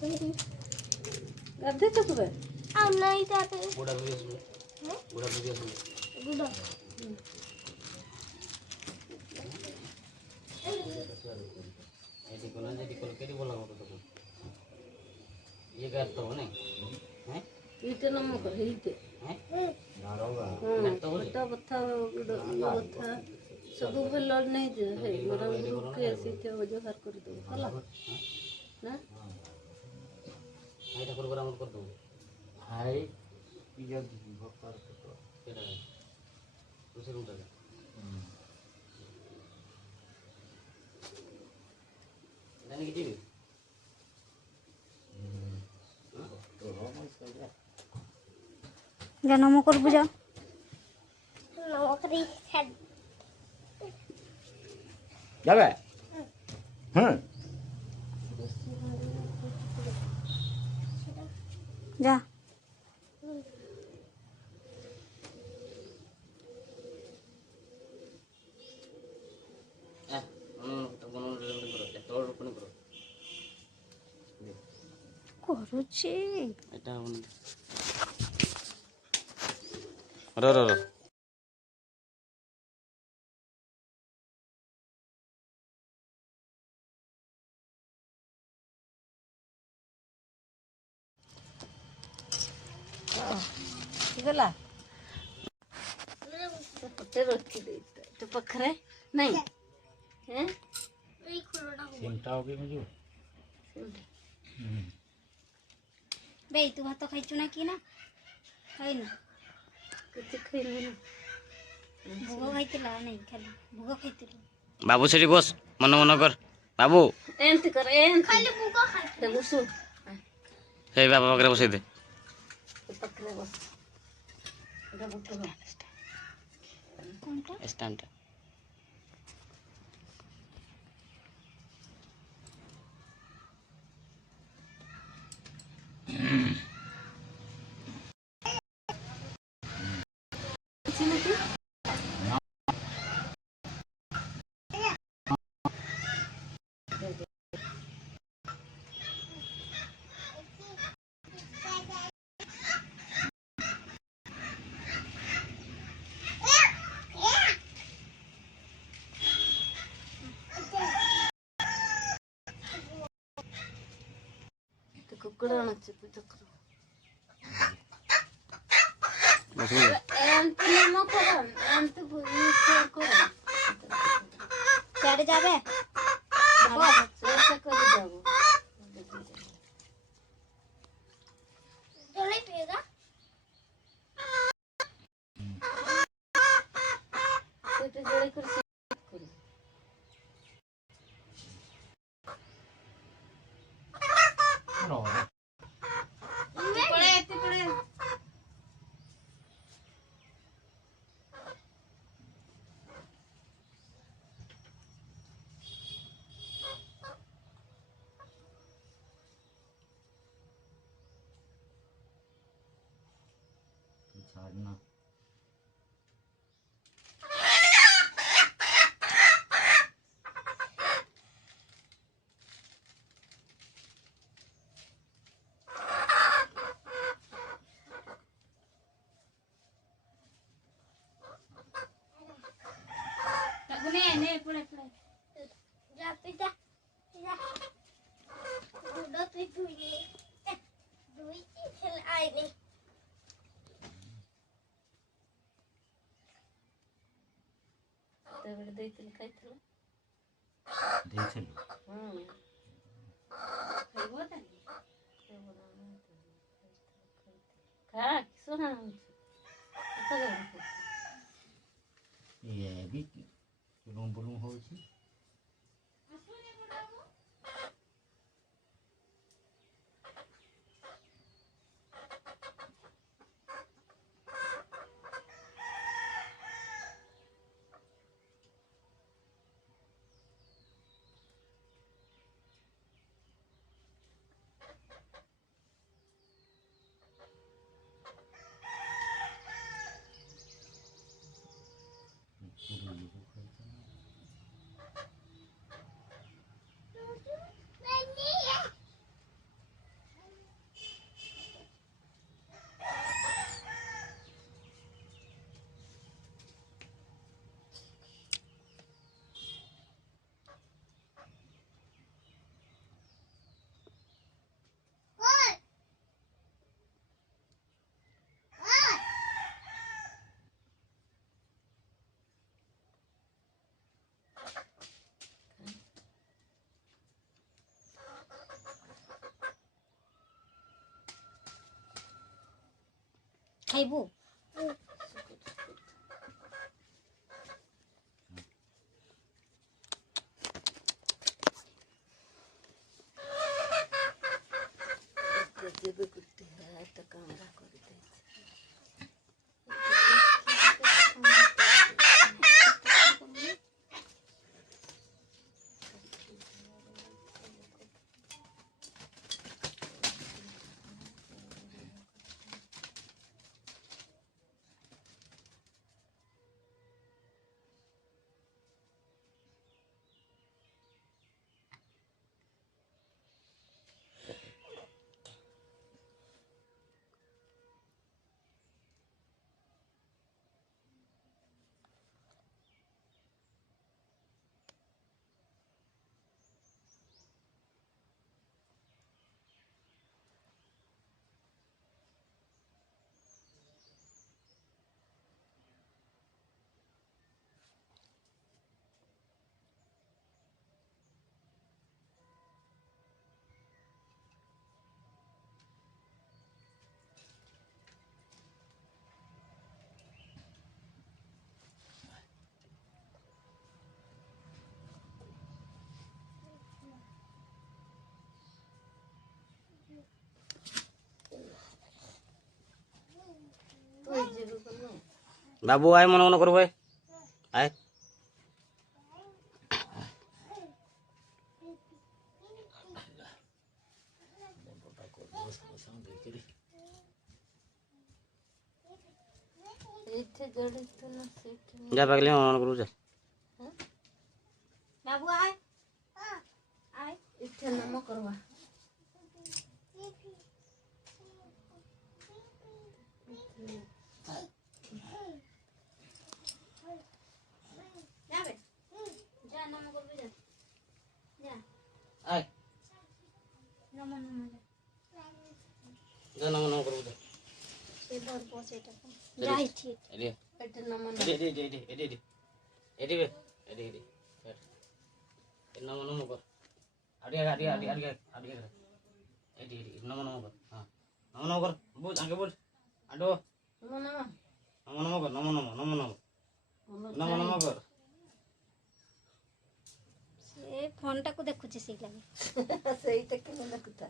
ଗାଧେଇ ଚକୁବେ ଆଉ ନାଇଁ ତାପରେ ଗୁଡ଼ା ଧରି ଆସିବୁ ଗୁଡ଼ା ଧରି ଆସିବୁ ଗୁଡ଼ ଏଠି କଲା ଯେଠି କଲା କେଠି ଭଲ ହେବ ତାକୁ ଇଏ ଗାଡ଼ି ଦେବ ନାଇଁ ହେଁ এইটা নাম করে এইটা ହେଁ পেটা ব্যথা ব্যথা ସବୁ ଭଲ ନେଇ ଯେ ହେଇ ମୋର ରୁକେ ସେଇଟା ଅଜହାର କରିଦେବୁ ହେଲା ନା ଏଇଟା କରିବାର ଆମର କରିଦେବୁ ହାଇ ପିଜା ଭୋକର ସେଇଟା ରୋଷେଇ ରୁମଟା ଜାଣିକି ଯିବି যা নম করবো যাও নম করি যাবে হুম যা କରୁଛି এটা ର ର ର ହେଇଗଲା ପଟେ ରଖିଦେଇଥା ତୋ ପାଖରେ ନାଇଁ ହେଁ চিন্তা হবে বুঝু বে তু ভাত খাইଛୁ না কি না ଖାଇନୁ କିଛି ଖାଇନି ନା ଭୋଗ ଖାଇଥିଲ ନାଇଁ ଖାଲି ଭୋଗ ଖାଇଥିଲ ବାବୁ ସେଠି ବସ ମନ ମନ କର ବାବୁ ଏମିତି କର ଏମିତି ଖାଲି ଭୋଗ ଖାଇଥିଲ ବସୁ ସେଇ ବାବା ପାଖରେ ବସେଇ ଦେ ତୋ ପାଖରେ ବସ ଏଟା ବୁଟୁ কোনটা ଷ୍ଟାଣ୍ଡଟା କୁକୁଡ଼ା ଆଣୁଛି ପୂଜା କର ବସିବୁ ଏମିତି ନାମ କର ଏମିତି କର ସିଆଡ଼େ যাবে চেষ্টা করে যাবো জলে পেগা সেটা জোরে করে করি ছাড়না নে পড়ে পড়ে যা পিতা যা গুড়া তুই ধুই ধুই খেলে আইনি ତାପରେ ଦେଇଥିଲି ଖାଇଥିଲ ଦେଇଥିଲୁ ଖାଇବ ଖା କିସ ଇଏ ବି ଲୁମ୍ ବୁଲୁମ୍ ହଉଛି ଖାଇବୁ ଯେବେ ଗୋଟେ ହାତ କାମରା କରିଦେଇଛି बाबू आए मन मन करू भाई आए ଏଇଠି ଜଡ଼ିତ ନା ସେଇଠି जा पागले मन मन करू जा बाबू आए आए ଏଠି ନାମ କରବା जा बे जा नम करबे जा जा आए नम नम जा नम नम करू जा से घर पहुंचेटा जा इठी एडी ଏଠି ନାମ एडी एडी एडी एडी एडी एडी बे एडी एडी नम नम कर आडी आडी आडी आडी आडी एडी एडी नम नम कर हां नम नम कर बोल आगे बोल आडो ନମ नम नम कर नम नम नम नम नम नम कर से फोन टाको देखुची से लागे ସେଇଟା କେମିତି ଦେଖୁଥା